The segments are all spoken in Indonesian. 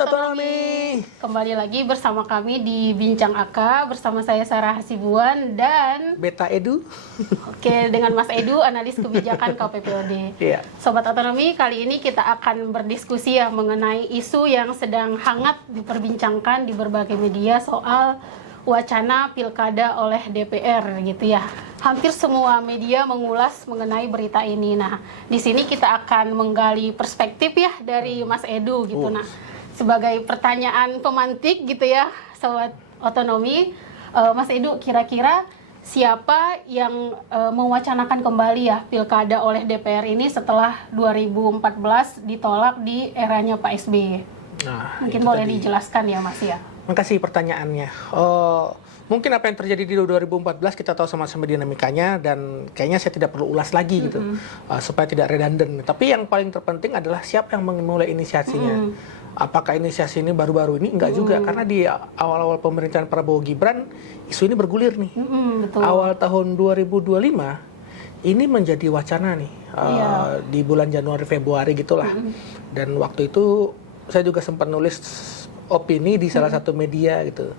Sobat Otonomi. Kembali lagi bersama kami di Bincang AK bersama saya Sarah Hasibuan dan Beta Edu. Oke, dengan Mas Edu, analis kebijakan KPPOD. Iya. Sobat Otonomi, kali ini kita akan berdiskusi ya mengenai isu yang sedang hangat diperbincangkan di berbagai media soal wacana pilkada oleh DPR gitu ya. Hampir semua media mengulas mengenai berita ini. Nah, di sini kita akan menggali perspektif ya dari Mas Edu gitu. Nah, sebagai pertanyaan pemantik gitu ya, Sobat Otonomi, Mas Edu, kira-kira siapa yang mewacanakan kembali ya pilkada oleh DPR ini setelah 2014 ditolak di eranya Pak SBY? Nah, mungkin boleh dijelaskan ya Mas ya. Makasih pertanyaannya. Mungkin apa yang terjadi di 2014 kita tahu sama-sama dinamikanya dan kayaknya saya tidak perlu ulas lagi gitu supaya tidak redundant. Tapi yang paling terpenting adalah siapa yang memulai inisiasinya. Apakah inisiasi ini baru-baru ini? Enggak juga, karena di awal-awal pemerintahan Prabowo Gibran isu ini bergulir nih. Betul. Awal tahun 2025 ini menjadi wacana nih di bulan Januari Februari gitulah. Dan waktu itu saya juga sempat nulis opini di salah satu media gitu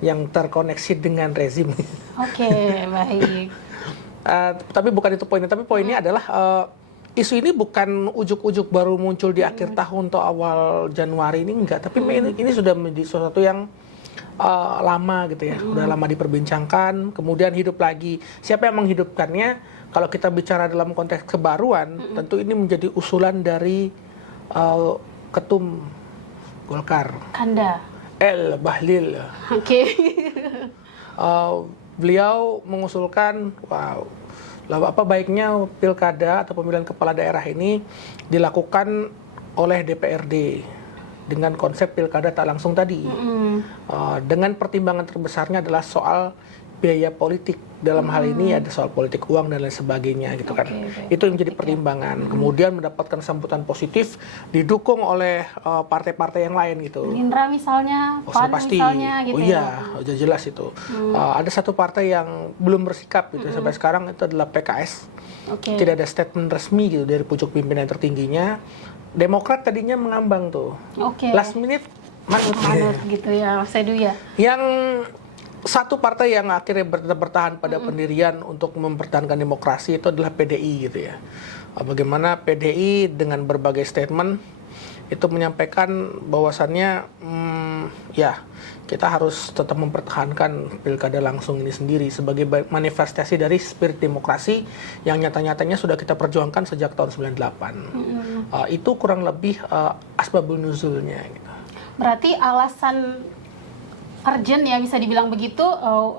yang terkoneksi dengan rezim. Oke, baik. Tapi bukan itu poinnya. Tapi poinnya adalah isu ini bukan ujuk-ujuk baru muncul di akhir tahun atau awal Januari ini, enggak. Tapi ini sudah menjadi sesuatu yang lama gitu ya. Udah lama diperbincangkan, kemudian hidup lagi. Siapa yang menghidupkannya? Kalau kita bicara dalam konteks kebaruan, tentu ini menjadi usulan dari Ketum Golkar, Kanda El Bahlil. Oke. Beliau mengusulkan, apa baiknya pilkada atau pemilihan kepala daerah ini dilakukan oleh DPRD dengan konsep pilkada tak langsung tadi. Dengan pertimbangan terbesarnya adalah soal biaya politik. Dalam hal ini ada soal politik uang dan lain sebagainya gitu kan. Itu yang menjadi pertimbangan. Kemudian mendapatkan sambutan positif didukung oleh partai-partai yang lain gitu. Gerindra misalnya, PAN pasti. misalnya gitu Udah jelas itu. Ada satu partai yang belum bersikap gitu sampai sekarang, itu adalah PKS. Tidak ada statement resmi gitu dari pucuk pimpinan tertingginya. Demokrat tadinya mengambang tuh. Last minute manut gitu ya, Mas Edu ya. Yang satu partai yang akhirnya bertahan pada pendirian untuk mempertahankan demokrasi itu adalah PDI gitu ya. Bagaimana PDI dengan berbagai statement itu menyampaikan bahwasannya ya kita harus tetap mempertahankan pilkada langsung ini sendiri sebagai manifestasi dari spirit demokrasi yang nyata-nyatanya sudah kita perjuangkan sejak tahun 98. Itu kurang lebih asbabun nuzulnya gitu. Berarti alasan urgent ya bisa dibilang begitu,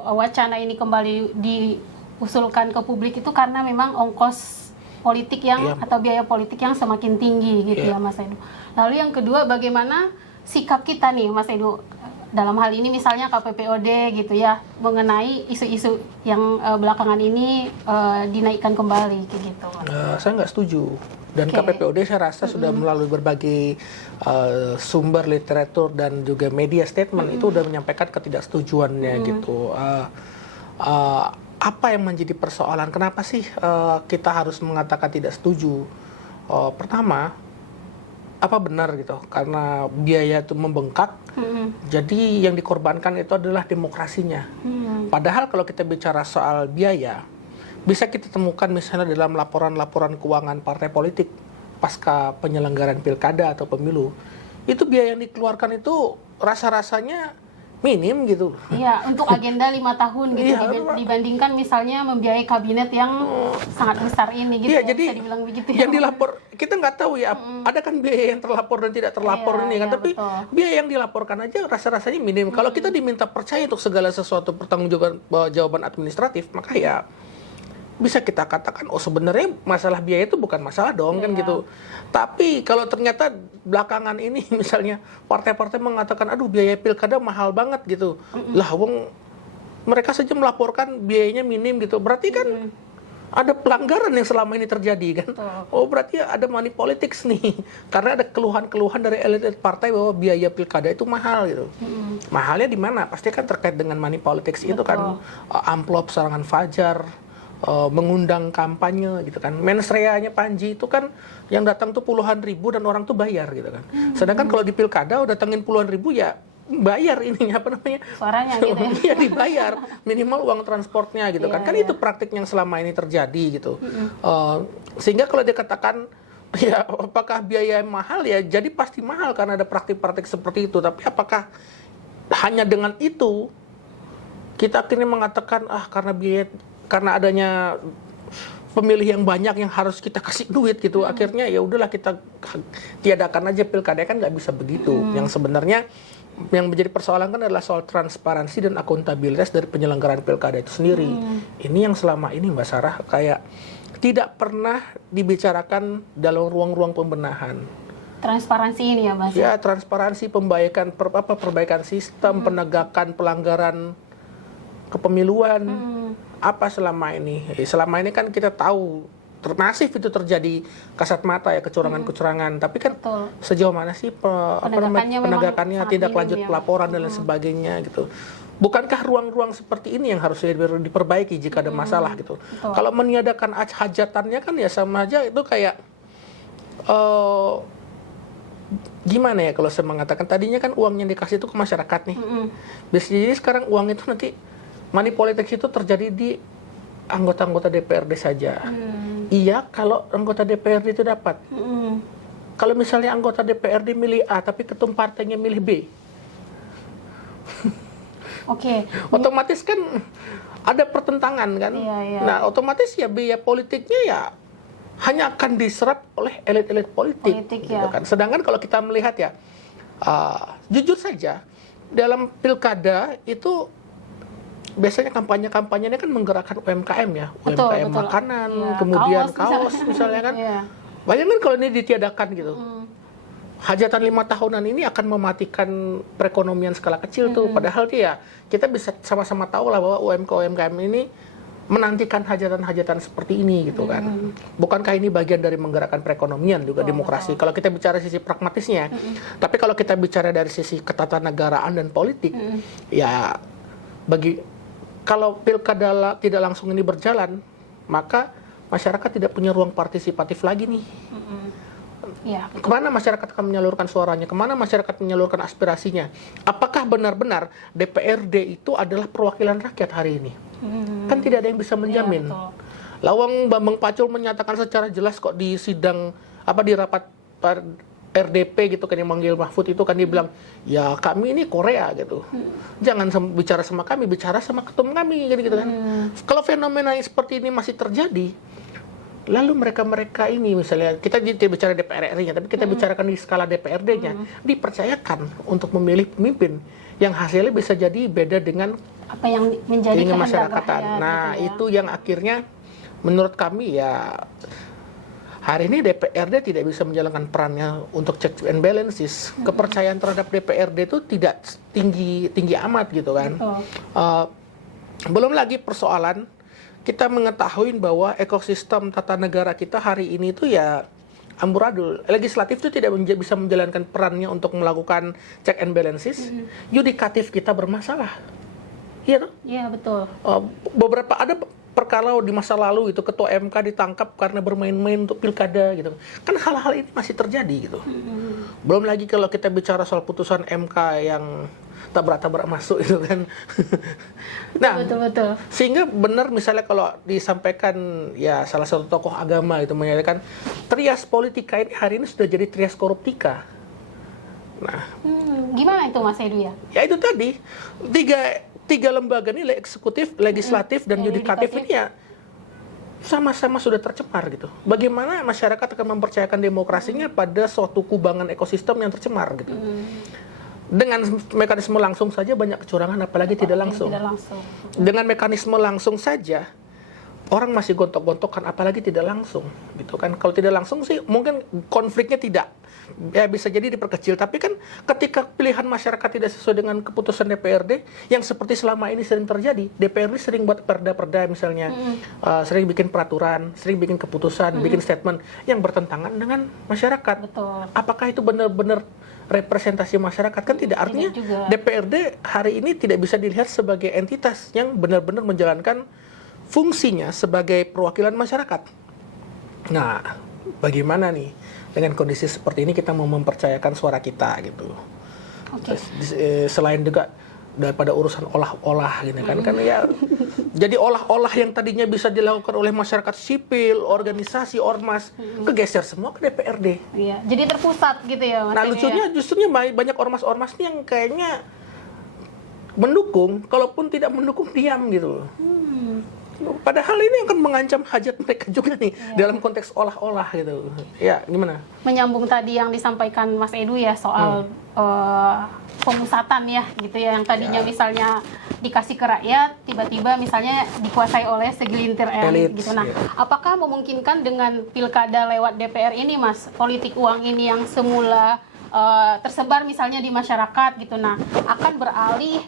wacana ini kembali diusulkan ke publik itu karena memang ongkos politik yang atau biaya politik yang semakin tinggi gitu ya Mas Edu. Lalu yang kedua, bagaimana sikap kita nih Mas Edu dalam hal ini misalnya KPPOD gitu ya mengenai isu-isu yang belakangan ini dinaikkan kembali kayak gitu. Saya nggak setuju. Dan KPPOD saya rasa sudah melalui berbagai sumber literatur dan juga media statement itu sudah menyampaikan ketidaksetujuannya gitu. Apa yang menjadi persoalan? Kenapa sih kita harus mengatakan tidak setuju? Pertama, apa benar gitu? Karena biaya itu membengkak, jadi yang dikorbankan itu adalah demokrasinya. Padahal kalau kita bicara soal biaya, bisa kita temukan misalnya dalam laporan-laporan keuangan partai politik pasca penyelenggaraan pilkada atau pemilu, itu biaya yang dikeluarkan itu rasa-rasanya minim gitu. Iya, untuk agenda 5 tahun gitu dibandingkan misalnya membiayai kabinet yang sangat besar ini gitu. Jadi bisa dibilang begitu yang dilapor kita nggak tahu ya, ada kan biaya yang terlapor dan tidak terlapor ini kan, tapi biaya yang dilaporkan aja rasa-rasanya minim. Kalau kita diminta percaya untuk segala sesuatu pertanggungjawaban administratif, maka ya bisa kita katakan, oh sebenarnya masalah biaya itu bukan masalah dong kan gitu. Tapi kalau ternyata belakangan ini misalnya partai-partai mengatakan, aduh biaya pilkada mahal banget gitu. Lah wong mereka saja melaporkan biayanya minim gitu. Berarti kan ada pelanggaran yang selama ini terjadi kan. Oh berarti ada money politics nih. Karena ada keluhan-keluhan dari elit partai bahwa biaya pilkada itu mahal gitu. Mahalnya di mana? Pasti kan terkait dengan money politics itu kan. Amplop serangan fajar, mengundang kampanye gitu kan. Mensreanya Panji itu kan yang datang tuh puluhan ribu dan orang tuh bayar gitu kan. Sedangkan kalau di pilkada udah datengin puluhan ribu ya bayar ininya apa namanya? Suaranya gitu ya. Iya dibayar, minimal uang transportnya gitu kan. Kan itu praktik yang selama ini terjadi gitu. Sehingga kalau dikatakan ya apakah biaya mahal ya jadi pasti mahal karena ada praktik-praktik seperti itu. Tapi apakah hanya dengan itu kita akhirnya mengatakan karena adanya pemilih yang banyak yang harus kita kasih duit gitu, akhirnya ya udahlah kita tiadakan aja pilkada, kan nggak bisa begitu. Yang sebenarnya yang menjadi persoalan kan adalah soal transparansi dan akuntabilitas dari penyelenggaraan pilkada itu sendiri. Ini yang selama ini Mbak Sarah kayak tidak pernah dibicarakan dalam ruang-ruang pembenahan. Transparansi ini ya Mas? Ya, transparansi, perbaikan sistem, penegakan pelanggaran kepemiluan. Apa selama ini? Selama ini kan kita tahu masif itu terjadi kasat mata ya, kecurangan-kecurangan. Tapi kan sejauh mana sih penegakannya, tindak lanjut pelaporan dan lain sebagainya gitu. Bukankah ruang-ruang seperti ini yang harus diperbaiki jika ada masalah gitu? Kalau meniadakan hajatannya kan ya sama aja itu kayak gimana ya kalau saya mengatakan tadinya kan uang yang dikasih itu ke masyarakat nih. Bisa jadi sekarang uang itu nanti money politics itu terjadi di anggota-anggota DPRD saja. Iya, kalau anggota DPRD itu dapat. Kalau misalnya anggota DPRD milih A, tapi ketum partainya milih B. Otomatis kan ada pertentangan kan. Nah, otomatis ya biaya politiknya ya hanya akan diserap oleh elit-elit politik gitu kan. Sedangkan kalau kita melihat ya, jujur saja, dalam pilkada itu biasanya kampanye-kampanyenya kan menggerakkan UMKM ya, UMKM makanan, kemudian kaos misalnya kan. Bayangkan kalau ini ditiadakan gitu. Hajatan 5 tahunan ini akan mematikan perekonomian skala kecil tuh. Padahal kita bisa sama-sama tahu lah bahwa UMKM ini menantikan hajatan-hajatan seperti ini gitu kan. Bukankah ini bagian dari menggerakkan perekonomian juga demokrasi? Kalau kita bicara sisi pragmatisnya, tapi kalau kita bicara dari sisi ketatanegaraan dan politik, ya kalau pilkada tidak langsung ini berjalan, maka masyarakat tidak punya ruang partisipatif lagi nih. Kemana masyarakat akan menyalurkan suaranya? Kemana masyarakat menyalurkan aspirasinya? Apakah benar-benar DPRD itu adalah perwakilan rakyat hari ini? Kan tidak ada yang bisa menjamin. Lawang Bambang Pacul menyatakan secara jelas kok di sidang di rapat RDP gitu kan yang manggil Mahfud itu kan dia bilang ya kami ini Korea gitu, jangan bicara sama kami, bicara sama ketum kami gitu kan. Kalau fenomena yang seperti ini masih terjadi, lalu mereka ini misalnya kita tidak bicara DPR RI-nya tapi kita bicarakan di skala DPRD-nya, dipercayakan untuk memilih pemimpin yang hasilnya bisa jadi beda dengan apa yang menjadi masyarakat. Nah itu yang akhirnya menurut kami ya hari ini DPRD tidak bisa menjalankan perannya untuk check and balances. Kepercayaan terhadap DPRD itu tidak tinggi amat gitu kan. Belum lagi persoalan kita mengetahui bahwa ekosistem tata negara kita hari ini itu ya amburadul. Legislatif itu tidak bisa menjalankan perannya untuk melakukan check and balances. Yudikatif kita bermasalah. Iya toh? Iya betul. Beberapa ada perkara di masa lalu itu ketua MK ditangkap karena bermain-main untuk pilkada gitu. Kan hal-hal ini masih terjadi gitu. Belum lagi kalau kita bicara soal putusan MK yang tabrak-tabrak masuk itu kan. Nah, betul. Sehingga benar misalnya kalau disampaikan ya salah satu tokoh agama itu menyatakan trias politika ini hari ini sudah jadi trias koruptika. Nah, gimana itu Mas Edu ya? Ya itu tadi tiga lembaga ini, eksekutif, legislatif, dan yudikatif ini ya sama-sama sudah tercemar gitu. Bagaimana masyarakat akan mempercayakan demokrasinya pada suatu kubangan ekosistem yang tercemar gitu. Dengan mekanisme langsung saja banyak kecurangan, apalagi tidak langsung. Dengan mekanisme langsung saja orang masih gontok-gontokan, apalagi tidak langsung gitu kan. Kalau tidak langsung sih mungkin konfliknya tidak ya bisa jadi diperkecil, tapi kan ketika pilihan masyarakat tidak sesuai dengan keputusan DPRD yang seperti selama ini sering terjadi, DPRD sering buat perda-perda misalnya, sering bikin peraturan, sering bikin keputusan, bikin statement yang bertentangan dengan masyarakat. Apakah itu benar-benar representasi masyarakat? Kan tidak, artinya DPRD hari ini tidak bisa dilihat sebagai entitas yang benar-benar menjalankan fungsinya sebagai perwakilan masyarakat. Nah, bagaimana nih dengan kondisi seperti ini kita mau mempercayakan suara kita gitu. Oke. Selain juga daripada urusan olah-olah gitu kan ya jadi olah-olah yang tadinya bisa dilakukan oleh masyarakat sipil, organisasi, ormas kegeser semua ke DPRD. Iya, jadi terpusat gitu ya Mas. Nah, ini lucunya justru banyak ormas-ormas nih yang kayaknya mendukung, kalaupun tidak mendukung diam gitu. Padahal ini akan mengancam hajat mereka juga nih dalam konteks olah-olah gitu. Ya, gimana? Menyambung tadi yang disampaikan Mas Edu ya soal pemusatan ya gitu ya, yang tadinya misalnya dikasih ke rakyat, tiba-tiba misalnya dikuasai oleh segelintir elit gitu. Nah, apakah memungkinkan dengan pilkada lewat DPR ini, Mas, politik uang ini yang semula tersebar misalnya di masyarakat gitu, nah akan beralih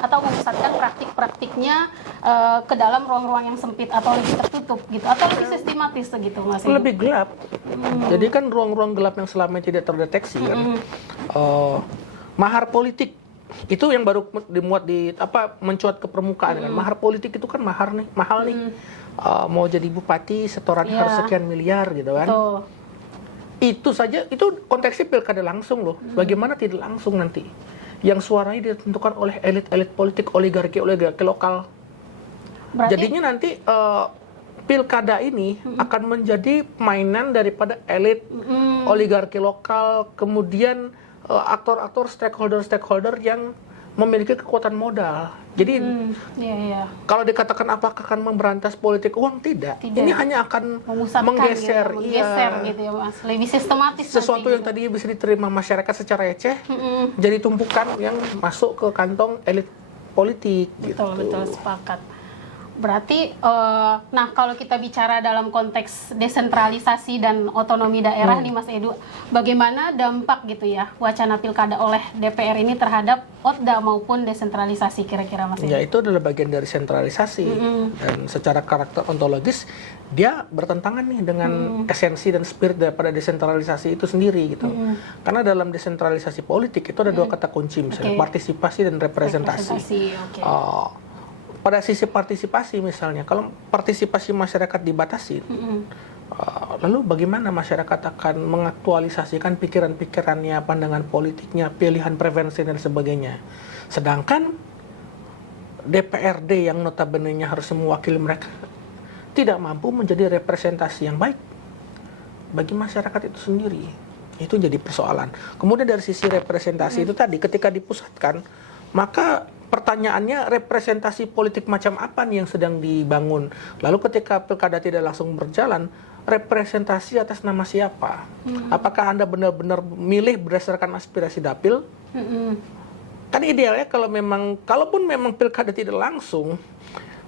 atau memusatkan praktik-praktiknya ke dalam ruang-ruang yang sempit atau lebih tertutup gitu, atau lebih sistematis gitu, Mas? Lebih gelap. Jadi kan ruang-ruang gelap yang selama tidak terdeteksi kan. Mahar politik itu yang baru dimuat mencuat ke permukaan kan. Mahar politik itu kan mahal nih. Mau jadi bupati setoran harus sekian miliar gitu kan. Betul. Itu saja, itu konteksnya pilkada langsung loh. Bagaimana tidak langsung nanti? Yang suaranya ditentukan oleh elit-elit politik, oligarki lokal. Berarti, jadinya nanti pilkada ini akan menjadi mainan daripada elit, oligarki lokal, kemudian aktor-aktor, stakeholder yang memiliki kekuatan modal. Jadi kalau dikatakan apakah akan memberantas politik uang, tidak. Ini hanya akan menggeser gitu ya, Mas. Lebih sistematis. Sesuatu yang tadi bisa diterima masyarakat secara receh, jadi tumpukan yang masuk ke kantong elit politik. Betul, sepakat. Berarti, nah kalau kita bicara dalam konteks desentralisasi dan otonomi daerah nih Mas Edu, bagaimana dampak gitu ya wacana pilkada oleh DPR ini terhadap OTDA maupun desentralisasi kira-kira Mas Edu? Ya, itu adalah bagian dari sentralisasi. Dan secara karakter ontologis dia bertentangan nih dengan esensi dan spirit daripada desentralisasi itu sendiri gitu. Karena dalam desentralisasi politik itu ada dua kata kunci misalnya, partisipasi dan representasi. Pada sisi partisipasi misalnya, kalau partisipasi masyarakat dibatasi, lalu bagaimana masyarakat akan mengaktualisasikan pikiran-pikirannya, pandangan politiknya, pilihan preferensi dan sebagainya. Sedangkan DPRD yang notabene-nya harus mewakili mereka tidak mampu menjadi representasi yang baik bagi masyarakat itu sendiri. Itu jadi persoalan. Kemudian dari sisi representasi itu tadi, ketika dipusatkan, maka pertanyaannya representasi politik macam apa nih yang sedang dibangun. Lalu ketika pilkada tidak langsung berjalan, representasi atas nama siapa? Apakah Anda benar-benar milih berdasarkan aspirasi dapil? Kan idealnya kalaupun memang pilkada tidak langsung,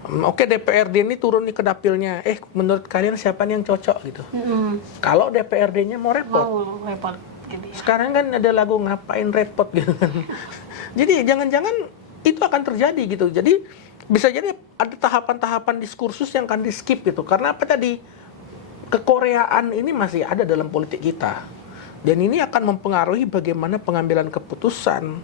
oke, DPRD ini turun nih ke dapilnya, menurut kalian siapa nih yang cocok gitu? Kalau DPRD-nya mau repot gitu ya. Sekarang kan ada lagu ngapain repot gitu kan. Jadi jangan-jangan itu akan terjadi gitu. Jadi bisa jadi ada tahapan-tahapan diskursus yang akan di-skip gitu. Karena apa tadi? Kekoreaan ini masih ada dalam politik kita. Dan ini akan mempengaruhi bagaimana pengambilan keputusan,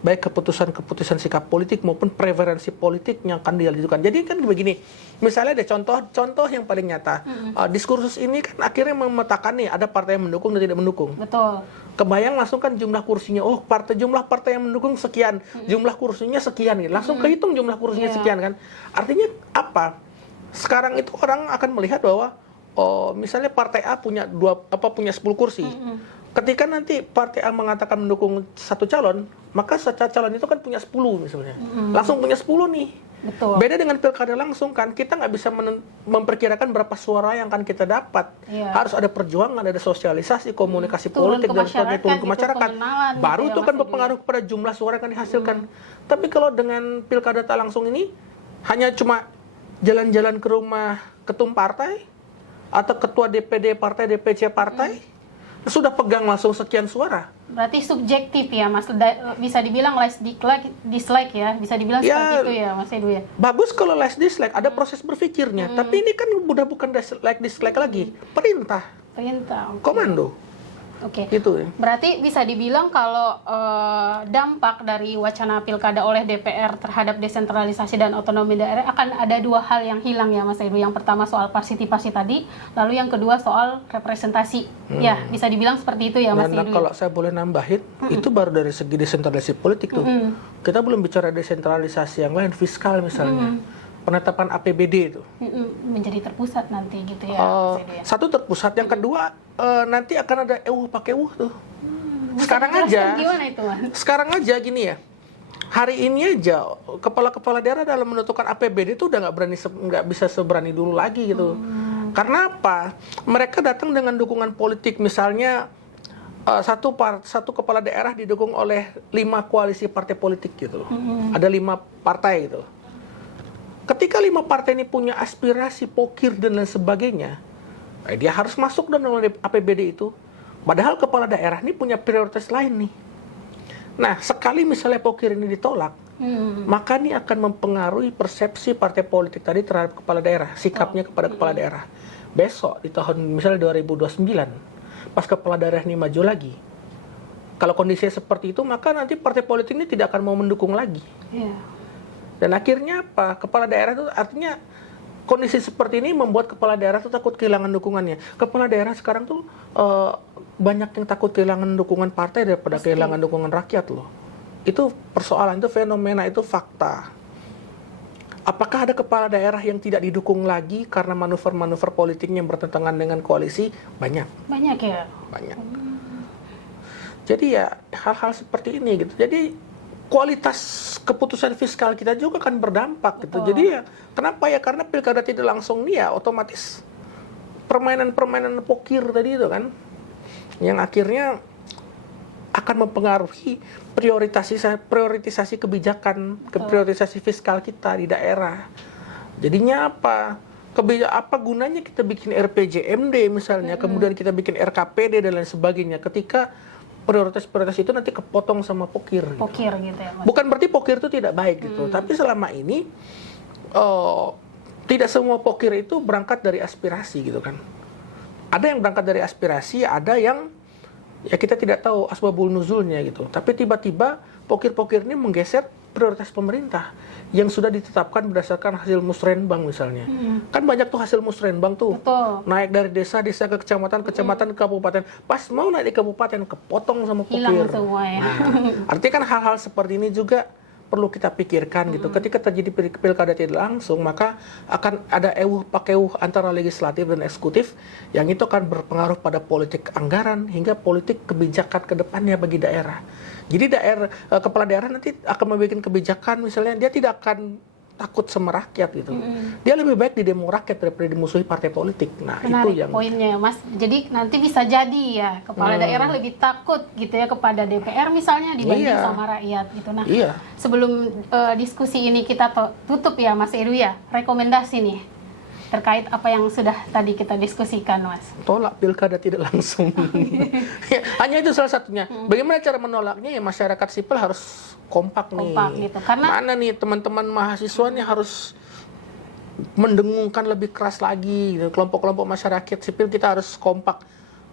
baik keputusan sikap politik maupun preferensi politik yang akan dilakukan. Jadi kan begini, misalnya ada contoh yang paling nyata. Diskursus ini kan akhirnya memetakan nih ada partai yang mendukung dan tidak mendukung. Betul. Kebayang langsung kan jumlah kursinya, jumlah partai yang mendukung sekian, jumlah kursinya sekian gitu. Langsung kehitung jumlah kursinya sekian kan. Artinya apa? Sekarang itu orang akan melihat bahwa misalnya partai A punya 10 kursi. Ketika nanti partai A mengatakan mendukung satu calon, maka satu calon itu kan punya 10 misalnya. Langsung punya 10 nih. Betul. Beda dengan pilkada langsung kan, kita nggak bisa memperkirakan berapa suara yang akan kita dapat. Harus ada perjuangan, ada sosialisasi, komunikasi politik, dan sebagainya, turun ke masyarakat. Baru itu kan berpengaruh kepada jumlah suara yang akan dihasilkan. Tapi kalau dengan pilkada tak langsung ini, hanya cuma jalan-jalan ke rumah ketum partai, atau ketua DPD partai, DPC partai, sudah pegang langsung sekian suara. Berarti subjektif ya Mas, bisa dibilang like dislike ya, bisa dibilang seperti itu ya Mas Edu ya. Bagus kalau like dislike, ada proses berpikirnya. Tapi ini kan udah bukan like dislike lagi, perintah. Okay. Komando. Oke. Gitu ya. Berarti bisa dibilang kalau dampak dari wacana pilkada oleh DPR terhadap desentralisasi dan otonomi daerah akan ada dua hal yang hilang ya Mas Edu. Yang pertama soal partisipasi tadi, lalu yang kedua soal representasi. Ya, bisa dibilang seperti itu ya Mas Nah, Edu. kalau saya boleh nambahin, itu baru dari segi desentralisasi politik tuh. Kita belum bicara desentralisasi yang lain, fiskal misalnya. Penetapan APBD itu. Menjadi terpusat nanti gitu ya Mas Edu ya. Satu terpusat, yang kedua nanti akan ada pakai tuh. Sekarang Bisa dijelaskan aja. gimana itu Mas? Sekarang aja gini ya. Hari ini aja kepala-kepala daerah dalam menentukan APBD itu udah nggak bisa seberani dulu lagi gitu. Karena apa? Mereka datang dengan dukungan politik, misalnya satu kepala daerah didukung oleh 5 koalisi partai politik gitu. Ada 5 partai gitu. Ketika 5 partai ini punya aspirasi pokir dan lain sebagainya, dia harus masuk dalam APBD itu. Padahal kepala daerah ini punya prioritas lain nih. Nah, sekali misalnya pokir ini ditolak, maka ini akan mempengaruhi persepsi partai politik tadi terhadap kepala daerah, sikapnya kepada kepala daerah. Besok di tahun misalnya 2029, pas kepala daerah ini maju lagi, kalau kondisinya seperti itu, maka nanti partai politik ini tidak akan mau mendukung lagi. Dan akhirnya apa? Kepala daerah itu artinya kondisi seperti ini membuat kepala daerah itu takut kehilangan dukungannya. Kepala daerah sekarang tuh banyak yang takut kehilangan dukungan partai daripada kehilangan dukungan rakyat loh. Itu persoalan, itu fenomena, itu fakta. Apakah ada kepala daerah yang tidak didukung lagi karena manuver-manuver politiknya yang bertentangan dengan koalisi? Banyak. Banyak ya? Banyak. Jadi ya hal-hal seperti ini gitu. Jadi kualitas keputusan fiskal kita juga akan berdampak gitu. Jadi ya kenapa ya? Karena pilkada tidak langsung nih ya otomatis permainan-permainan pokir tadi itu kan yang akhirnya akan mempengaruhi prioritisasi kebijakan, prioritisasi fiskal kita di daerah. Jadinya apa? Apa gunanya kita bikin RPJMD misalnya, kemudian kita bikin RKPD dan lain sebagainya ketika prioritas-prioritas itu nanti kepotong sama pokir. Pokir gitu ya Mas. Bukan berarti pokir itu tidak baik gitu, tapi selama ini tidak semua pokir itu berangkat dari aspirasi gitu kan. Ada yang berangkat dari aspirasi, ada yang ya kita tidak tahu asbabul nuzulnya gitu. Tapi tiba-tiba pokir-pokir ini menggeser prioritas pemerintah yang sudah ditetapkan berdasarkan hasil musrenbang misalnya. Kan banyak tuh hasil musrenbang tuh. Betul. Naik dari desa ke kecamatan, kecamatan ke kabupaten. Pas mau naik di kabupaten kepotong sama pokir. Hilang semua ya. Nah, artinya kan hal-hal seperti ini juga perlu kita pikirkan gitu. Ketika terjadi pilkada tidak langsung, maka akan ada pakai antara legislatif dan eksekutif yang itu akan berpengaruh pada politik anggaran hingga politik kebijakan ke depannya bagi daerah. Jadi kepala daerah nanti akan membuat kebijakan misalnya dia tidak akan takut sama rakyat gitu. Dia lebih baik didemo rakyat daripada dimusuhi partai politik. Nah, menarik itu yang poinnya Mas. Jadi nanti bisa jadi ya kepala daerah lebih takut gitu ya kepada DPR misalnya dibanding sama rakyat gitu. Nah, sebelum diskusi ini kita tutup ya Mas Edu ya, rekomendasi nih terkait apa yang sudah tadi kita diskusikan Mas. Tolak pilkada tidak langsung. Ya, hanya itu salah satunya. Bagaimana cara menolaknya? Ya masyarakat sipil harus kompak nih. Gitu. Karena mana nih teman-teman mahasiswanya harus mendengungkan lebih keras lagi. Gitu. Kelompok-kelompok masyarakat sipil kita harus kompak.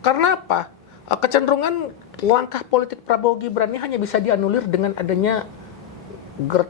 Karena apa? Kecenderungan langkah politik Prabowo Gibran ini hanya bisa dianulir dengan adanya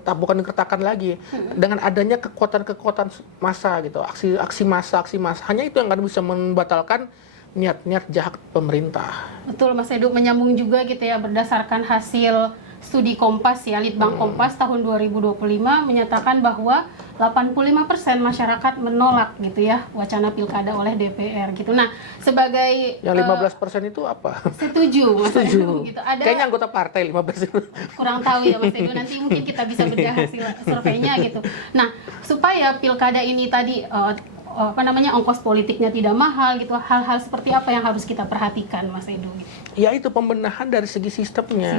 bukan gertakan lagi, dengan adanya kekuatan-kekuatan massa gitu, aksi massa, hanya itu yang akan bisa membatalkan niat-niat jahat pemerintah. Betul Mas Edu, menyambung juga gitu ya berdasarkan hasil studi Kompas ya, Litbang Kompas tahun 2025 menyatakan bahwa 85% masyarakat menolak gitu ya wacana pilkada oleh DPR gitu. Nah, sebagai yang 15% itu apa? Setuju Mas Edu gitu. Ada kayaknya anggota partai 15 itu. Kurang tahu ya Mas Edu, nanti mungkin kita bisa bedah hasil surveinya gitu. Nah, supaya pilkada ini tadi ongkos politiknya tidak mahal gitu, hal-hal seperti apa yang harus kita perhatikan Mas Edu? Ya itu pembenahan dari segi sistemnya.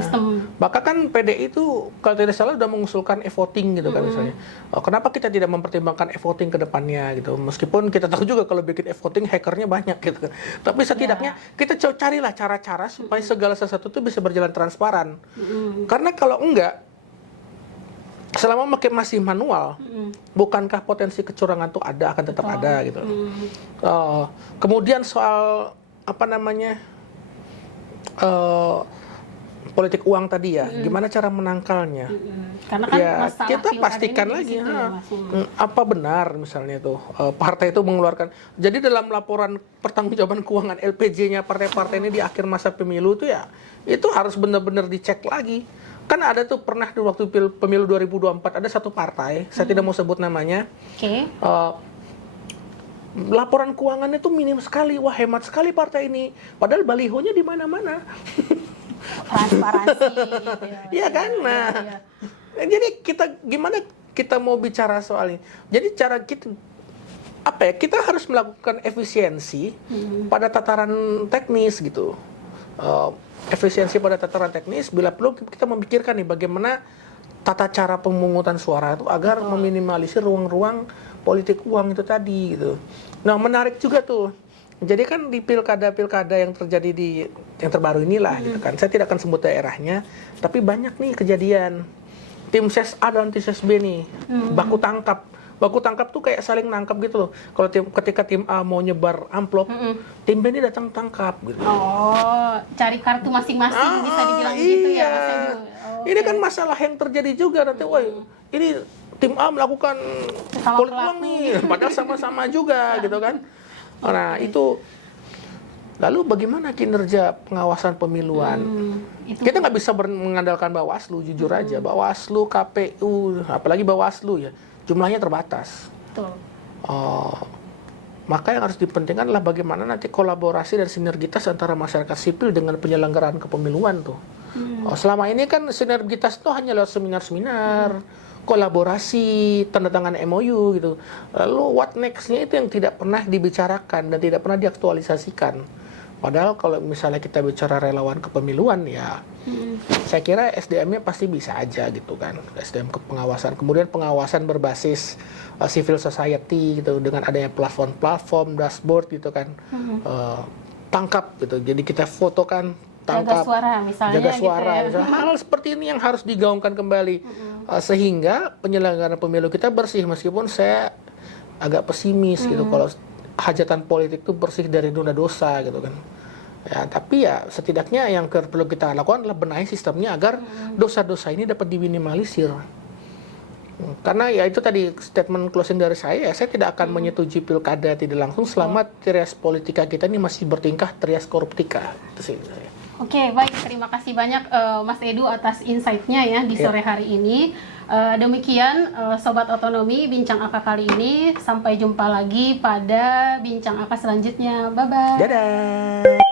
Maka kan PDI itu kalau tidak salah sudah mengusulkan e-voting gitu kan misalnya. Kenapa kita tidak mempertimbangkan e-voting ke depannya gitu? Meskipun kita tahu juga kalau bikin e-voting hackernya banyak gitu kan. Tapi setidaknya kita carilah cara-cara supaya segala sesuatu itu bisa berjalan transparan. Karena kalau enggak, selama masih manual, bukankah potensi kecurangan itu akan tetap ada gitu. Kemudian soal politik uang tadi ya, gimana cara menangkalnya? Karena kan Ya masalah kita pilkada pastikan ini di lagi, situ ya, Mas. apa benar misalnya tuh partai itu mengeluarkan. Jadi dalam laporan pertanggungjawaban keuangan LPJ-nya partai-partai ini di akhir masa pemilu itu ya, itu harus benar-benar dicek lagi. Kan ada tuh pernah di waktu pemilu 2024 ada satu partai, saya tidak mau sebut namanya. Oke. Laporan keuangan itu minim sekali, wah hemat sekali partai ini. Padahal balihonya di mana-mana. Transparansi gitu ya. Iya kan? Nah, jadi gimana kita mau bicara soal ini? Jadi cara kita apa ya? Kita harus melakukan efisiensi pada tataran teknis gitu. Efisiensi pada tataran teknis. Bila perlu kita memikirkan nih bagaimana tata cara pemungutan suara itu agar meminimalisir ruang-ruang politik uang itu tadi gitu. Nah menarik juga tuh. Jadi kan di pilkada-pilkada yang terjadi yang terbaru inilah gitu kan. Saya tidak akan sebut daerahnya, tapi banyak nih kejadian tim ses A dan tim ses B nih baku tangkap. Baku tangkap tuh kayak saling nangkap gitu loh. Kalau ketika tim A mau nyebar amplop, tim B ini datang tangkap gitu. Oh, cari kartu masing-masing bisa dibilang gitu ya Mas Edu. Ini kan masalah yang terjadi juga nanti, woi, ini tim A melakukan politik uang nih, padahal sama-sama juga gitu kan. Nah itu lalu bagaimana kinerja pengawasan pemiluan? Kita nggak bisa mengandalkan Bawaslu, jujur aja. Bawaslu, KPU, apalagi Bawaslu ya, jumlahnya terbatas. Betul. Maka yang harus dipentingkan adalah bagaimana nanti kolaborasi dan sinergitas antara masyarakat sipil dengan penyelenggaraan kepemiluan tuh. Selama ini kan sinergitas itu hanya lewat seminar-seminar. Kolaborasi, tanda tangan MOU gitu. Lalu what next-nya itu yang tidak pernah dibicarakan dan tidak pernah diaktualisasikan. Padahal kalau misalnya kita bicara relawan kepemiluan ya, saya kira SDM-nya pasti bisa aja gitu kan. SDM pengawasan, kemudian pengawasan berbasis civil society gitu dengan adanya platform-platform, dashboard gitu kan. Tangkap gitu. Jadi kita fotokan, tangkap, jaga suara misalnya jaga suara, gitu ya. hal seperti ini yang harus digaungkan kembali sehingga penyelenggaraan pemilu kita bersih, meskipun saya agak pesimis gitu kalau hajatan politik itu bersih dari dosa gitu kan ya, tapi ya setidaknya yang perlu kita lakukan adalah benahi sistemnya agar dosa-dosa ini dapat diminimalisir. Karena ya itu tadi statement closing dari saya tidak akan menyetujui pilkada tidak langsung selama trias politika kita ini masih bertingkah trias koruptika. Itu sih. Oke, baik. Terima kasih banyak Mas Edu atas insight-nya ya di sore hari ini. Demikian Sobat Otonomi Bincang AK kali ini. Sampai jumpa lagi pada Bincang AK selanjutnya. Bye-bye. Dadah.